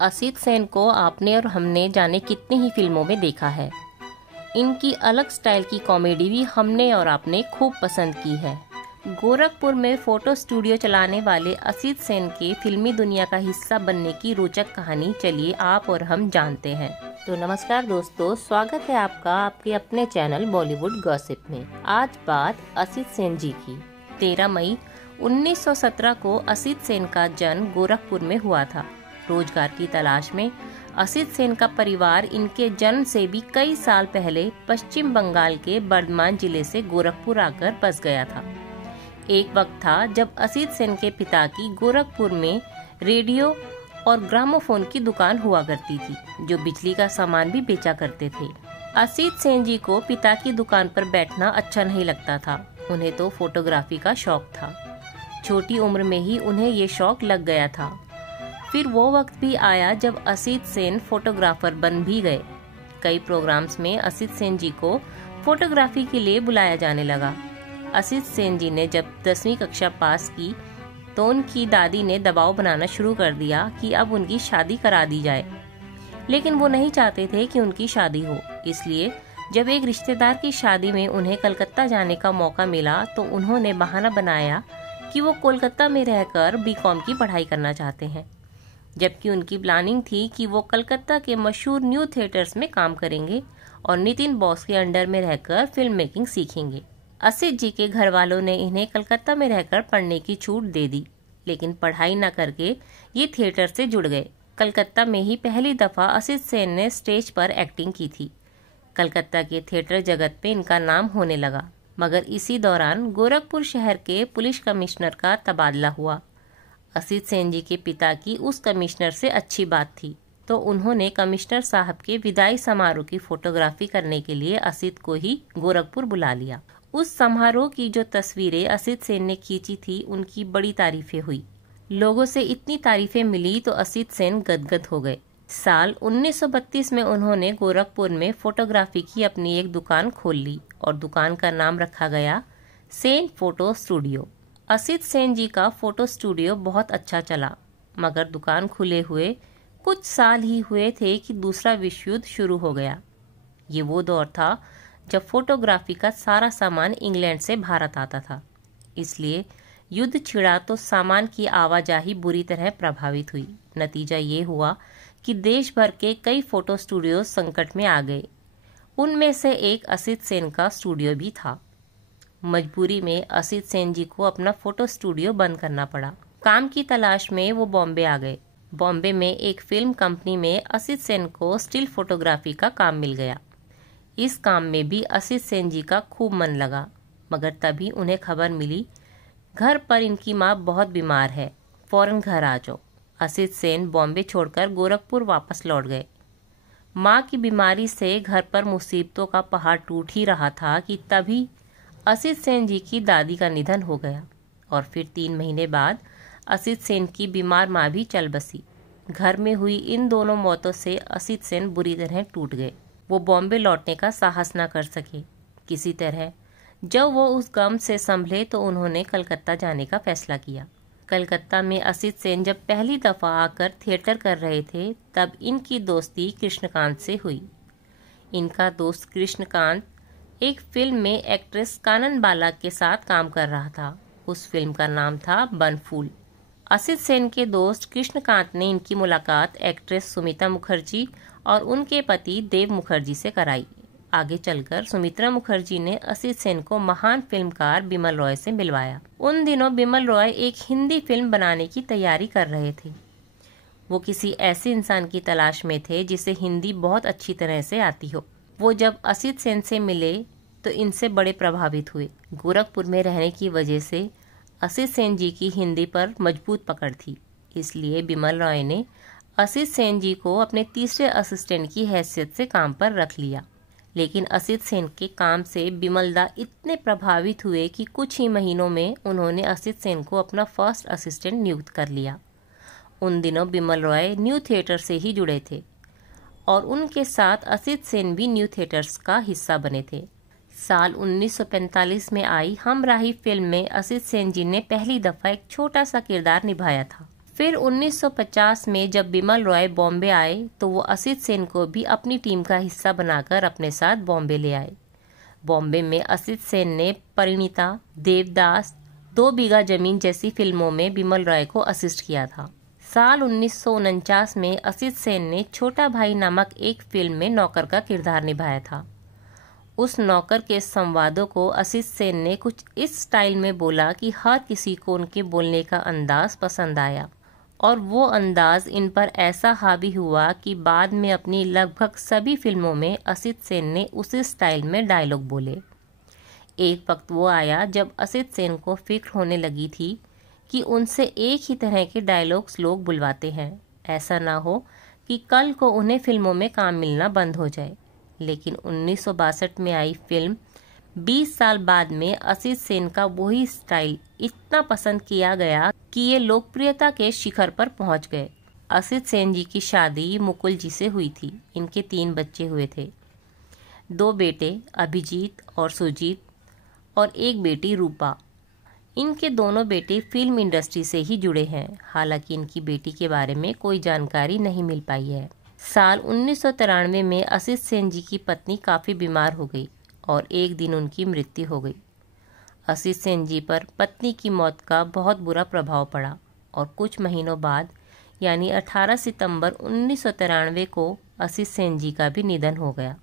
असित सेन को आपने और हमने जाने कितनी ही फिल्मों में देखा है। इनकी अलग स्टाइल की कॉमेडी भी हमने और आपने खूब पसंद की है। गोरखपुर में फोटो स्टूडियो चलाने वाले असित सेन के फिल्मी दुनिया का हिस्सा बनने की रोचक कहानी चलिए आप और हम जानते हैं। तो नमस्कार दोस्तों, स्वागत है आपका आपके अपने चैनल बॉलीवुड गॉसिप में। आज बात असित सेन जी की। 13 मई 1917 को असित सेन का जन्म गोरखपुर में हुआ था। रोजगार की तलाश में असित सेन का परिवार इनके जन्म से भी कई साल पहले पश्चिम बंगाल के बर्धमान जिले से गोरखपुर आकर बस गया था। एक वक्त था जब असित सेन के पिता की गोरखपुर में रेडियो और ग्रामोफोन की दुकान हुआ करती थी, जो बिजली का सामान भी बेचा करते थे। असित सेन जी को पिता की दुकान पर बैठना अच्छा नहीं लगता था। उन्हें तो फोटोग्राफी का शौक था। छोटी उम्र में ही उन्हें ये शौक लग गया था। फिर वो वक्त भी आया जब असित सेन फोटोग्राफर बन भी गए। कई प्रोग्राम्स में असित सेन जी को फोटोग्राफी के लिए बुलाया जाने लगा। असित सेन जी ने जब 10वीं कक्षा पास की तो उनकी दादी ने दबाव बनाना शुरू कर दिया कि अब उनकी शादी करा दी जाए। लेकिन वो नहीं चाहते थे कि उनकी शादी हो। इसलिए जब एक रिश्तेदार की शादी में उन्हें कलकत्ता जाने का मौका मिला तो उन्होंने बहाना बनाया कि वो कोलकाता में रहकर बीकॉम की पढ़ाई करना चाहते हैं, जबकि उनकी प्लानिंग थी कि वो कलकत्ता के मशहूर न्यू थिएटर्स में काम करेंगे और नितिन बॉस के अंडर में रहकर फिल्म मेकिंग सीखेंगे। असित जी के घर वालों ने इन्हें कलकत्ता में रहकर पढ़ने की छूट दे दी, लेकिन पढ़ाई न करके ये थिएटर से जुड़ गए। कलकत्ता में ही पहली दफा असित सेन ने स्टेज पर एक्टिंग की थी। कलकत्ता के थिएटर जगत में इनका नाम होने लगा, मगर इसी दौरान गोरखपुर शहर के पुलिस कमिश्नर का तबादला हुआ। असित सेन जी के पिता की उस कमिश्नर से अच्छी बात थी, तो उन्होंने कमिश्नर साहब के विदाई समारोह की फोटोग्राफी करने के लिए असित को ही गोरखपुर बुला लिया। उस समारोह की जो तस्वीरें असित सेन ने खींची थी, उनकी बड़ी तारीफें हुई। लोगों से इतनी तारीफें मिली तो असित सेन गदगद हो गए। साल 1932 में उन्होंने गोरखपुर में फोटोग्राफी की अपनी एक दुकान खोल ली और दुकान का नाम रखा गया सेन फोटो स्टूडियो। असित सेन जी का फोटो स्टूडियो बहुत अच्छा चला, मगर दुकान खुले हुए कुछ साल ही हुए थे कि दूसरा विश्व युद्ध शुरू हो गया। ये वो दौर था जब फोटोग्राफी का सारा सामान इंग्लैंड से भारत आता था। इसलिए युद्ध छिड़ा तो सामान की आवाजाही बुरी तरह प्रभावित हुई। नतीजा ये हुआ कि देश भर के कई फोटो स्टूडियो संकट में आ गए। उनमें से एक असित सेन का स्टूडियो भी था। मजबूरी में असित सेन जी को अपना फोटो स्टूडियो बंद करना पड़ा। काम की तलाश में वो बॉम्बे आ गए। बॉम्बे में एक फिल्म कंपनी में असित सेन को स्टिल फोटोग्राफी का काम मिल गया। इस काम में भी असित सेन जी का खूब मन लगा, मगर तभी उन्हें खबर मिली घर पर इनकी माँ बहुत बीमार है, फौरन घर आ जाओ। असित सेन बॉम्बे छोड़कर गोरखपुर वापस लौट गए। माँ की बीमारी से घर पर मुसीबतों का पहाड़ टूट ही रहा था कि तभी असित सेन जी की दादी का निधन हो गया और फिर 3 महीने बाद असित सेन की बीमार माँ भी चल बसी। घर में हुई इन दोनों मौतों से असित सेन बुरी तरह टूट गए। वो बॉम्बे लौटने का साहस न कर सके। किसी तरह जब वो उस गम से संभले तो उन्होंने कलकत्ता जाने का फैसला किया। कलकत्ता में असित सेन जब पहली दफा आकर थिएटर कर रहे थे, तब इनकी दोस्ती कृष्णकांत से हुई। इनका दोस्त कृष्णकांत एक फिल्म में एक्ट्रेस कानन बाला के साथ काम कर रहा था। उस फिल्म का नाम था बनफूल। असित सेन के दोस्त कृष्णकांत ने इनकी मुलाकात एक्ट्रेस सुमित्रा मुखर्जी और उनके पति देव मुखर्जी से कराई। आगे चलकर सुमित्रा मुखर्जी ने असित सेन को महान फिल्मकार बिमल रॉय से मिलवाया। उन दिनों बिमल रॉय एक हिंदी फिल्म बनाने की तैयारी कर रहे थे। वो किसी ऐसे इंसान की तलाश में थे जिसे हिंदी बहुत अच्छी तरह से आती हो। वो जब असित सेन से मिले तो इनसे बड़े प्रभावित हुए। गोरखपुर में रहने की वजह से असित सेन जी की हिंदी पर मजबूत पकड़ थी। इसलिए बिमल रॉय ने असित सेन जी को अपने तीसरे असिस्टेंट की हैसियत से काम पर रख लिया। लेकिन असित सेन के काम से बिमलदा इतने प्रभावित हुए कि कुछ ही महीनों में उन्होंने असित सेन को अपना फर्स्ट असिस्टेंट नियुक्त कर लिया। उन दिनों बिमल रॉय न्यू थिएटर से ही जुड़े थे और उनके साथ असित सेन भी न्यू थिएटर्स का हिस्सा बने थे। साल 1945 में आई हमराही फिल्म में असित सेन जी ने पहली दफा एक छोटा सा किरदार निभाया था। फिर 1950 में जब बिमल रॉय बॉम्बे आए तो वो असित सेन को भी अपनी टीम का हिस्सा बनाकर अपने साथ बॉम्बे ले आए। बॉम्बे में असित सेन ने परिणीता, देवदास, 2 बीघा जमीन जैसी फिल्मों में बिमल रॉय को असिस्ट किया था। साल 1949 में असित सेन ने छोटा भाई नामक एक फिल्म में नौकर का किरदार निभाया था। उस नौकर के संवादों को असित सेन ने कुछ इस स्टाइल में बोला कि हर किसी को उनके बोलने का अंदाज पसंद आया और वो अंदाज इन पर ऐसा हावी हुआ कि बाद में अपनी लगभग सभी फिल्मों में असित सेन ने उसी स्टाइल में डायलॉग बोले। एक वक्त वो आया जब असित सेन को फिक्र होने लगी थी कि उनसे एक ही तरह के डायलॉग्स लोग बुलवाते हैं, ऐसा ना हो कि कल को उन्हें फिल्मों में काम मिलना बंद हो जाए। लेकिन 1962 में आई फिल्म 20 साल बाद में असित सेन का वही स्टाइल इतना पसंद किया गया कि ये लोकप्रियता के शिखर पर पहुंच गए। असित सेन जी की शादी मुकुल जी से हुई थी। इनके 3 बच्चे हुए थे, 2 बेटे अभिजीत और सुजीत और एक बेटी रूपा। इनके दोनों बेटे फिल्म इंडस्ट्री से ही जुड़े हैं, हालांकि इनकी बेटी के बारे में कोई जानकारी नहीं मिल पाई है। साल 1993 में असित सेन जी की पत्नी काफ़ी बीमार हो गई और एक दिन उनकी मृत्यु हो गई। असित सेन जी पर पत्नी की मौत का बहुत बुरा प्रभाव पड़ा और कुछ महीनों बाद यानी 18 सितंबर 1993 को असित सेन जी का भी निधन हो गया।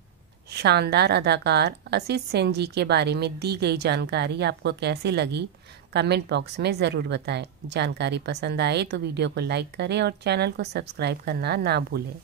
शानदार अदाकार असित सेन जी के बारे में दी गई जानकारी आपको कैसी लगी कमेंट बॉक्स में ज़रूर बताएं। जानकारी पसंद आए तो वीडियो को लाइक करें और चैनल को सब्सक्राइब करना ना भूलें।